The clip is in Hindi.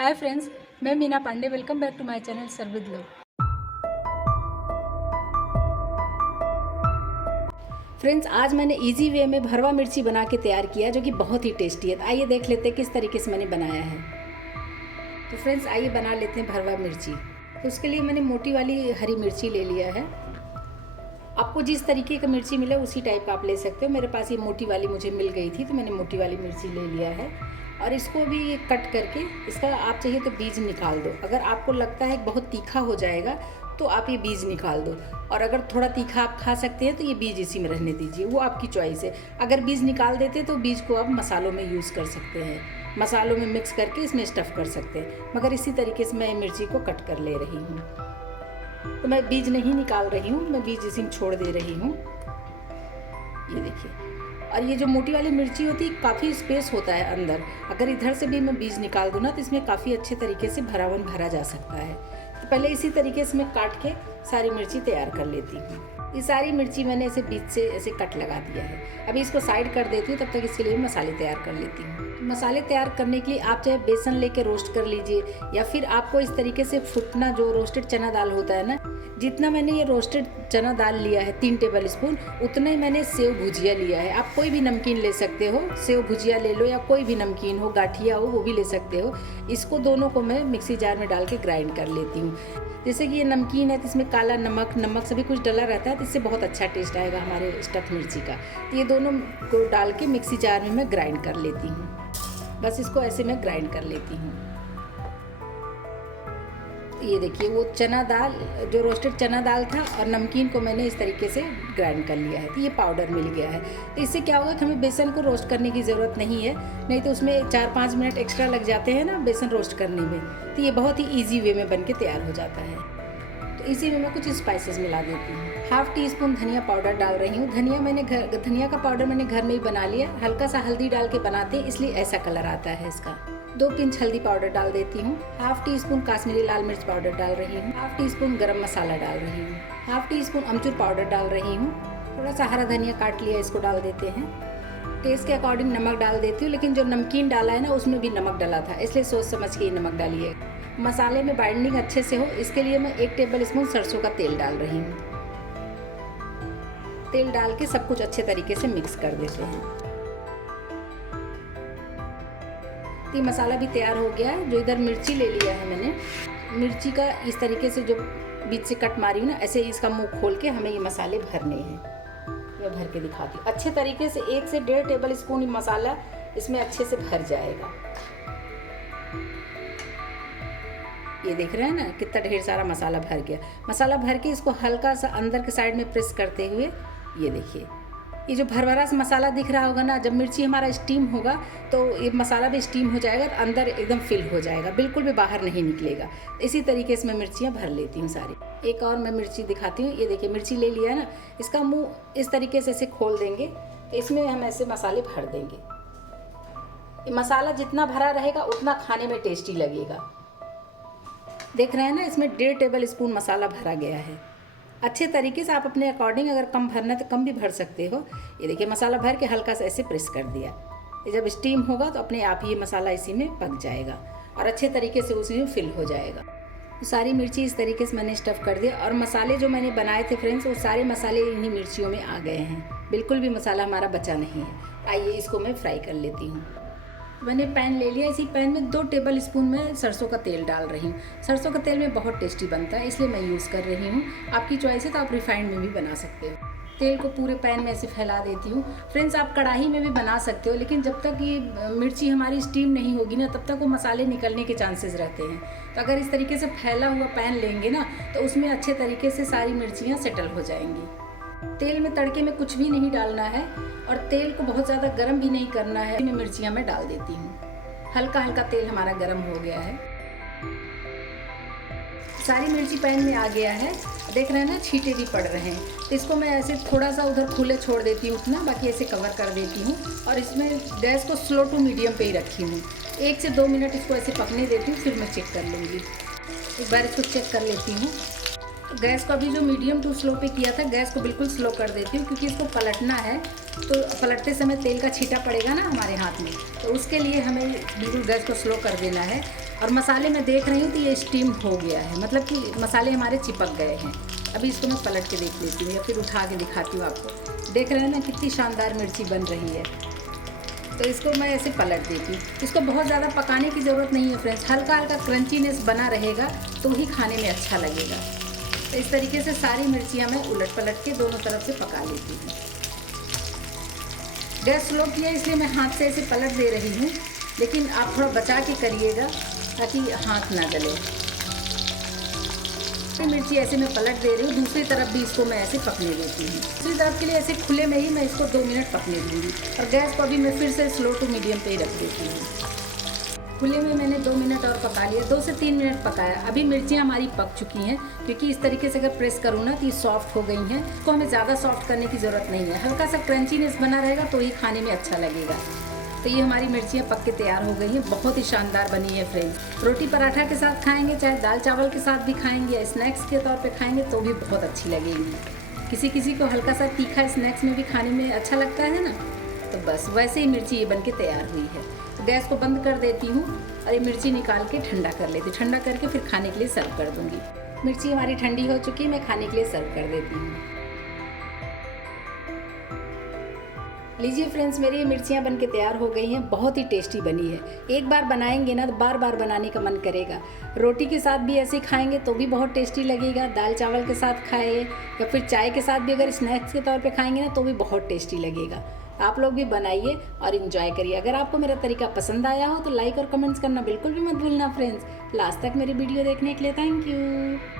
हाय फ्रेंड्स, मैं Meena Pandey. Welcome back to my channel serve with love. Friends, आज मैंने इजी वे में भरवा मिर्ची बना के तैयार किया जो कि बहुत ही टेस्टी है। तो आइए देख लेते हैं किस तरीके से मैंने बनाया है। तो फ्रेंड्स आइए बना लेते हैं भरवा मिर्ची। तो उसके लिए मैंने मोटी वाली हरी मिर्ची ले लिया है। आपको जिस तरीके का मिर्ची मिले उसी टाइप का आप ले सकते हो। मेरे पास ये मोटी वाली मुझे मिल गई थी तो मैंने मोटी वाली मिर्ची ले लिया है। और इसको भी कट करके इसका आप चाहिए तो बीज निकाल दो। अगर आपको लगता है बहुत तीखा हो जाएगा तो आप ये बीज निकाल दो, और अगर थोड़ा तीखा आप खा सकते हैं तो ये बीज इसी में रहने दीजिए, वो आपकी चॉइस है। अगर बीज निकाल देते तो बीज को आप मसालों में यूज़ कर सकते हैं, मसालों में मिक्स करके इसमें स्टफ़ कर सकते हैं। मगर इसी तरीके से मैं मिर्ची को कट कर ले रही हूँ। तो मैं बीज नहीं निकाल रही हूँ, मैं बीज इसी में छोड़ दे रही हूँ। ये देखिए। और ये जो मोटी वाली मिर्ची होती है काफ़ी स्पेस होता है अंदर। अगर इधर से भी मैं बीज निकाल दूँ ना तो इसमें काफ़ी अच्छे तरीके से भरा जा सकता है। तो पहले इसी तरीके से मैं काट के सारी मिर्ची तैयार कर लेती हूँ। ये सारी मिर्ची मैंने ऐसे बीच से ऐसे कट लगा दिया है। अभी इसको साइड कर देती हूँ, तब तक इसके लिए मसाले तैयार कर लेती हूँ। मसाले तैयार करने के लिए आप चाहे बेसन लेके रोस्ट कर लीजिए, या फिर आपको इस तरीके से फुटना जो रोस्टेड चना दाल होता है ना, जितना मैंने ये रोस्टेड चना दाल लिया है 3 टेबल स्पून, उतना ही मैंने सेव भुजिया लिया है। आप कोई भी नमकीन ले सकते हो, सेव भुजिया ले लो या कोई भी नमकीन हो, गाठिया हो वो भी ले सकते हो। इसको दोनों को मैं मिक्सी जार में डाल के ग्राइंड कर लेती हूँ। जैसे कि ये नमकीन है तो इसमें काला नमक सभी कुछ डला रहता है, तो इससे बहुत अच्छा टेस्ट आएगा हमारे स्टफ़ मिर्ची का। तो ये दोनों को डाल के मिक्सी जार में मैं ग्राइंड कर लेती हूँ। बस इसको ऐसे मैं ग्राइंड कर लेती हूँ। ये देखिए, वो चना दाल जो रोस्टेड चना दाल था और नमकीन को मैंने इस तरीके से ग्राइंड कर लिया है। तो ये पाउडर मिल गया है। तो इससे क्या होगा कि हमें बेसन को रोस्ट करने की ज़रूरत नहीं है, नहीं तो उसमें 4-5 मिनट एक्स्ट्रा लग जाते हैं ना बेसन रोस्ट करने में। तो ये बहुत ही ईजी वे में बन के तैयार हो जाता है। तो इसी में मैं कुछ स्पाइसेस मिला देती हूँ। 1/2 टीस्पून धनिया पाउडर डाल रही हूँ। धनिया का पाउडर मैंने घर में ही बना लिया। हल्का सा हल्दी डाल के बनाते हैं इसलिए ऐसा कलर आता है इसका। 2 पिंच हल्दी पाउडर डाल देती हूँ। 1/2 टीस्पून काश्मीरी लाल मिर्च पाउडर डाल रही हूँ। 1/2 टीस्पून गरम मसाला डाल रही हूँ। 1/2 टीस्पून अमचूर पाउडर डाल रही हूँ। थोड़ा सा हरा धनिया काट लिया, इसको डाल देते हैं। टेस्ट के अकॉर्डिंग नमक डाल देती हूँ, लेकिन जो नमकीन डाला है ना उसमें भी नमक डाला था, इसलिए सोच समझ के ही नमक डालिए। मसाले में बाइंडिंग अच्छे से हो इसके लिए मैं 1 टेबल स्पून सरसों का तेल डाल रही हूँ। तेल डाल के सब कुछ अच्छे तरीके से मिक्स कर देते हैं। ये मसाला भी तैयार हो गया है। जो इधर मिर्ची ले लिया है मैंने, मिर्ची का इस तरीके से जो बीच से कट मारी हूँ ना, ऐसे इसका मुंह खोल के हमें ये मसाले भरने हैं। मैं भर के दिखाती हूँ। अच्छे तरीके से 1 से 1.5 टेबल स्पून मसाला इसमें अच्छे से भर जाएगा। ये देख रहे हैं ना कितना ढेर सारा मसाला भर गया। मसाला भर के इसको हल्का सा अंदर के साइड में प्रेस करते हुए, ये देखिए, ये जो भरभरा सा मसाला दिख रहा होगा ना, जब मिर्ची हमारा स्टीम होगा तो ये मसाला भी स्टीम हो जाएगा, तो अंदर एकदम फिल हो जाएगा, बिल्कुल भी बाहर नहीं निकलेगा। इसी तरीके से मैं मिर्चियाँ भर लेती हूँ सारी। एक और मैं मिर्ची दिखाती हूँ। ये देखिए, मिर्ची ले लिया ना, इसका मुंह इस तरीके से ऐसे खोल देंगे, तो इसमें हम ऐसे मसाले भर देंगे। ये मसाला जितना भरा रहेगा उतना खाने में टेस्टी लगेगा। देख रहे हैं ना, इसमें 1.5 टेबल स्पून मसाला भरा गया है। अच्छे तरीके से आप अपने अकॉर्डिंग अगर कम भरना है तो कम भी भर सकते हो। ये देखिए, मसाला भर के हल्का सा ऐसे प्रेस कर दिया। ये जब स्टीम होगा तो अपने आप ही ये मसाला इसी में पक जाएगा और अच्छे तरीके से उसी में फिल हो जाएगा। तो सारी मिर्ची इस तरीके से मैंने स्टफ़ कर दिया, और मसाले जो मैंने बनाए थे फ्रेंड्स, वो सारे मसाले इन्हीं मिर्चियों में आ गए हैं। बिल्कुल भी मसाला हमारा बचा नहीं है। आइए इसको मैं फ्राई कर लेती हूँ। मैंने पैन ले लिया। इसी पैन में 2 टेबल स्पून में सरसों का तेल डाल रही हूँ। सरसों का तेल में बहुत टेस्टी बनता है, इसलिए मैं यूज़ कर रही हूँ। आपकी चॉइस है तो आप रिफाइंड में भी बना सकते हो। तेल को पूरे पैन में ऐसे फैला देती हूँ। फ्रेंड्स, आप कढ़ाई में भी बना सकते हो, लेकिन जब तक ये मिर्ची हमारी स्टीम नहीं होगी ना, तब तक वो मसाले निकलने के चांसेस रहते हैं। तो अगर इस तरीके से फैला हुआ पैन लेंगे ना, तो उसमें अच्छे तरीके से सारी मिर्चियाँ सेटल हो जाएंगी। तेल में तड़के में कुछ भी नहीं डालना है, और तेल को बहुत ज़्यादा गर्म भी नहीं करना है। मैं मिर्चियाँ मैं डाल देती हूँ। हल्का हल्का तेल हमारा गर्म हो गया है। सारी मिर्ची पैन में आ गया है। देख रहे हैं ना, छींटे भी पड़ रहे हैं। तो इसको मैं ऐसे थोड़ा सा उधर खुले छोड़ देती हूँ उतना, बाकी ऐसे कवर कर देती हूँ। और इसमें गैस को स्लो टू मीडियम पे ही रखी हूँ। 1 से 2 मिनट इसको ऐसे पकने देती हूँ, फिर मैं चेक कर लूँगी। एक बार इसको चेक कर लेती हूँ। गैस को अभी जो मीडियम टू स्लो पे किया था, गैस को बिल्कुल स्लो कर देती हूँ क्योंकि इसको पलटना है, तो पलटते समय तेल का छींटा पड़ेगा ना हमारे हाथ में, तो उसके लिए हमें बिल्कुल गैस को स्लो कर देना है। और मसाले मैं देख रही हूँ तो ये स्टीम हो गया है, मतलब कि मसाले हमारे चिपक गए हैं। अभी इसको मैं पलट के देख लेती हूँ या फिर उठा के दिखाती हूँ आपको। देख रहे हैं ना कितनी शानदार मिर्ची बन रही है। तो इसको मैं ऐसे पलट देती हूँ। इसको बहुत ज़्यादा पकाने की ज़रूरत नहीं है फ्रेंड्स, हल्का हल्का क्रंचीनेस बना रहेगा तो ही खाने में अच्छा लगेगा। तो इस तरीके से सारी मिर्चियाँ मैं उलट पलट के दोनों तरफ से पका लेती हूँ। गैस स्लो किया इसलिए मैं हाथ से ऐसे पलट दे रही हूँ, लेकिन आप थोड़ा बचा के करिएगा ताकि हाथ ना जले। मिर्ची ऐसे मैं पलट दे रही हूँ, दूसरी तरफ भी इसको मैं ऐसे पकने देती हूँ। दूसरी तरफ के लिए ऐसे खुले में ही मैं इसको 2 मिनट पकने दूँगी और गैस को अभी मैं फिर से स्लो टू मीडियम पे ही रख देती हूँ। खुले में मैंने 2 मिनट और पका लिया, 2 से 3 मिनट पकाया। अभी मिर्चियाँ हमारी पक चुकी हैं, क्योंकि इस तरीके से अगर प्रेस करूँ ना तो ये सॉफ्ट हो गई हैं। इसको हमें ज़्यादा सॉफ्ट करने की ज़रूरत नहीं है, हल्का सा क्रंचीनेस बना रहेगा तो ही खाने में अच्छा लगेगा। तो ये हमारी मिर्चियाँ पक के तैयार हो गई हैं, बहुत ही शानदार बनी है फ्रेंड्स। रोटी पराठा के साथ खाएंगे, चाहे दाल चावल के साथ भी खाएंगे या स्नैक्स के तौर पे खाएंगे तो भी बहुत अच्छी लगेगी। किसी किसी को हल्का सा तीखा स्नैक्स में भी खाने में अच्छा लगता है ना, तो बस वैसे ही मिर्ची ये बन के तैयार हुई है। तो गैस को बंद कर देती हूँ और ये मिर्ची निकाल के ठंडा कर लेती हूँ। ठंडा करके फिर खाने के लिए सर्व कर दूँगी। मिर्ची हमारी ठंडी हो चुकी है, मैं खाने के लिए सर्व कर देती हूँ। लीजिए फ्रेंड्स, मेरी ये मिर्चियाँ बन के तैयार हो गई हैं, बहुत ही टेस्टी बनी है। एक बार बनाएंगे ना तो बार बार बनाने का मन करेगा। रोटी के साथ भी ऐसे खाएंगे तो भी बहुत टेस्टी लगेगा, दाल चावल के साथ खाए या फिर चाय के साथ भी अगर स्नैक्स के तौर पे खाएंगे ना तो भी बहुत टेस्टी लगेगा। आप लोग भी बनाइए और इन्जॉय करिए। अगर आपको मेरा तरीका पसंद आया हो तो लाइक और कमेंट्स करना बिल्कुल भी मत भूलना फ्रेंड्स। लास्ट तक मेरी वीडियो देखने के लिए थैंक यू।